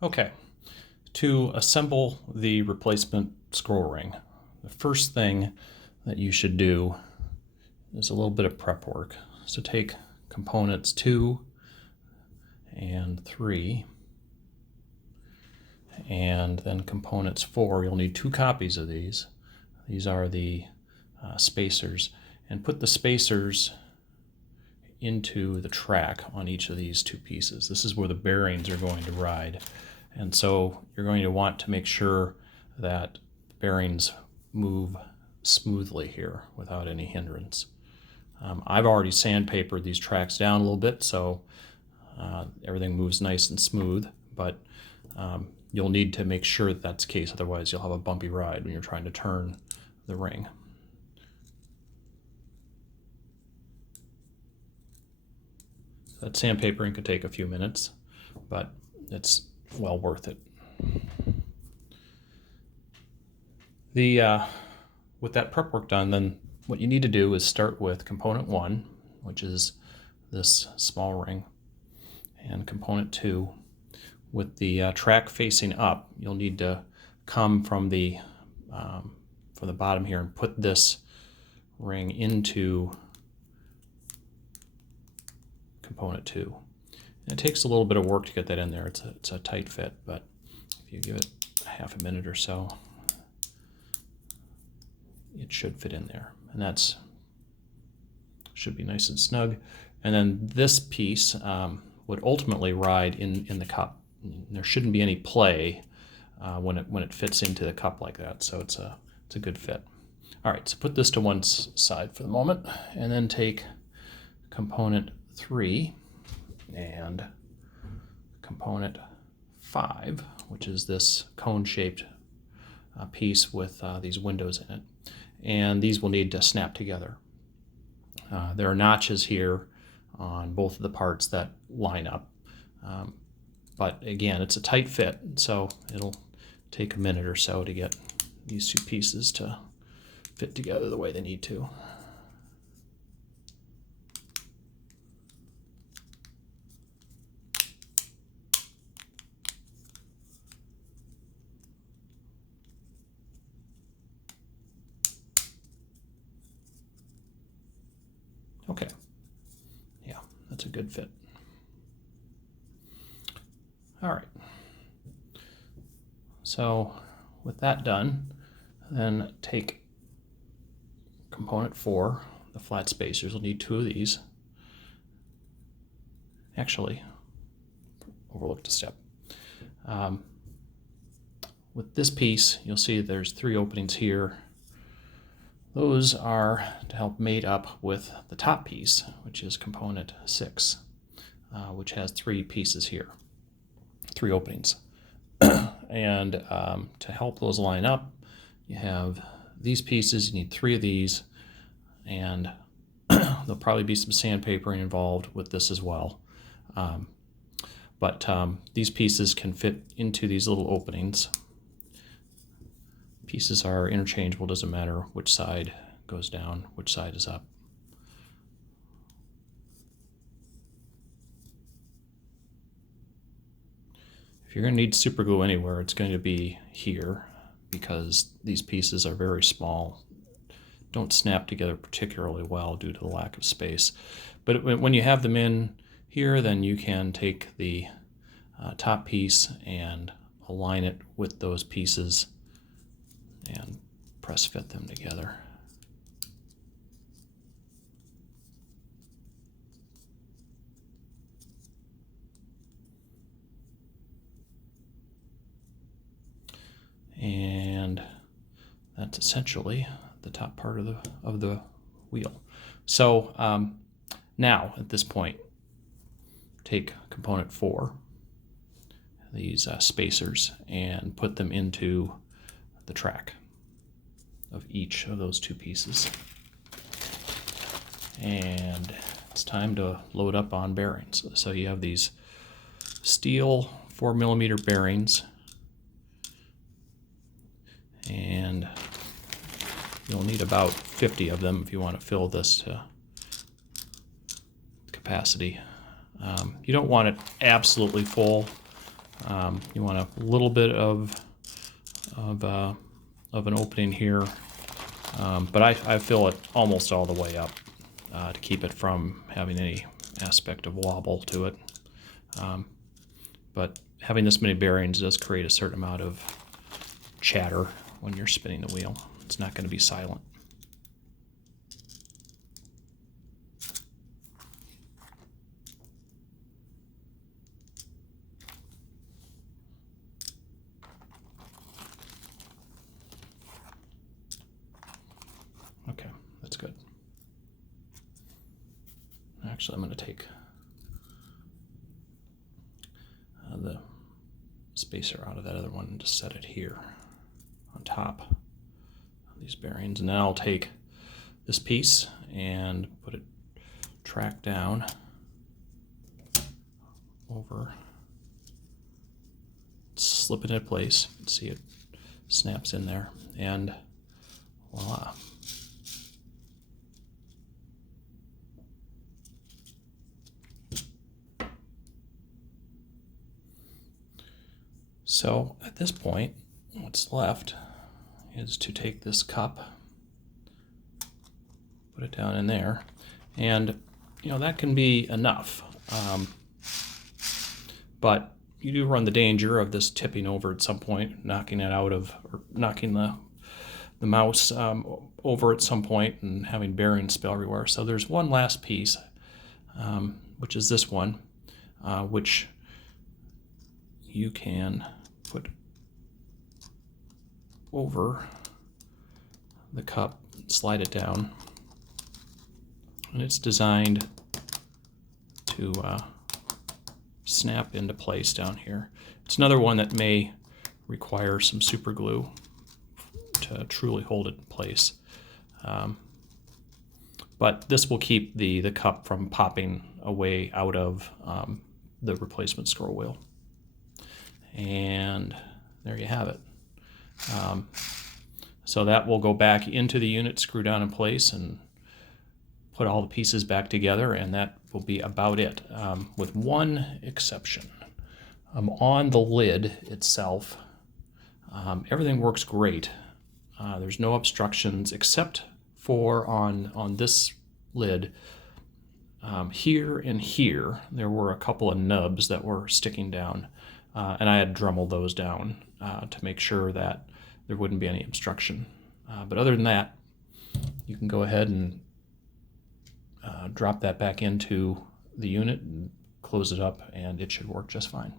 Okay, to assemble the replacement scroll ring, the first thing that you should do is a little bit of prep work. So take components 2 and 3, and then components 4. You'll need 2 copies of these. These are the spacers, and put the spacers into the track on each of these 2 pieces. This is where the bearings are going to ride, and so you're going to want to make sure that the bearings move smoothly here without any hindrance. I've already sandpapered these tracks down a little bit, so everything moves nice and smooth, but you'll need to make sure that that's the case, otherwise you'll have a bumpy ride when you're trying to turn the ring. That sandpapering could take a few minutes, but it's well worth it. With that prep work done, then what you need to do is start with component 1, which is this small ring, and component 2. With the track facing up, you'll need to come from the bottom here and put this ring into component 2. And it takes a little bit of work to get that in there. It's a tight fit, but if you give it half a minute or so, it should fit in there, and that's should be nice and snug. And then this piece would ultimately ride in the cup. There shouldn't be any play when it fits into the cup like that, so it's a good fit. All right, so put this to one side for the moment, and then take component 3 and component 5, which is this cone-shaped piece with these windows in it, and these will need to snap together. There are notches here on both of the parts that line up, but again, it's a tight fit, so it'll take a minute or so to get these 2 pieces to fit together the way they need to. Okay, yeah, that's a good fit. All right, so with that done, then take component 4, the flat spacers. We'll need 2 of these. Actually, overlooked a step. With this piece, you'll see there's 3 openings here. Those are to help mate up with the top piece, which is component 6, which has 3 pieces here, 3 openings. And to help those line up, you have these pieces. You need 3 of these, and there'll probably be some sandpapering involved with this as well. But these pieces can fit into these little openings. Pieces are interchangeable, doesn't matter which side goes down, which side is up. If you're going to need super glue anywhere, it's going to be here, because these pieces are very small, don't snap together particularly well due to the lack of space. But when you have them in here, then you can take the top piece and align it with those pieces and press fit them together. And that's essentially the top part of the wheel. So now at this point, take component 4, these spacers, and put them into the track of each of those 2 pieces. And it's time to load up on bearings. So you have these steel 4mm bearings, and you'll need about 50 of them if you want to fill this to capacity. You don't want it absolutely full. You want a little bit of an opening here, but I fill it almost all the way up to keep it from having any aspect of wobble to it. But having this many bearings does create a certain amount of chatter when you're spinning the wheel. It's not going to be silent. Okay, that's good. Actually, I'm going to take the spacer out of that other one and just set it here on top of these bearings. And then I'll take this piece and put it track down over, slip it into place. You can see it snaps in there, and voila. So at this point, what's left is to take this cup, put it down in there, and that can be enough. But you do run the danger of this tipping over at some point, knocking it out of, or knocking the mouse over at some point and having bearings spill everywhere. So there's one last piece, which is this one, which you can put over the cup, slide it down, and it's designed to snap into place down here. It's another one that may require some super glue to truly hold it in place, but this will keep the cup from popping away out of the replacement scroll wheel. And there you have it. So that will go back into the unit, screw down in place, and put all the pieces back together, and that will be about it, with one exception. On the lid itself, everything works great. There's no obstructions except for on this lid. Here and here, there were a couple of nubs that were sticking down. And I had Dremel those down to make sure that there wouldn't be any obstruction. But other than that, you can go ahead and drop that back into the unit and close it up, and it should work just fine.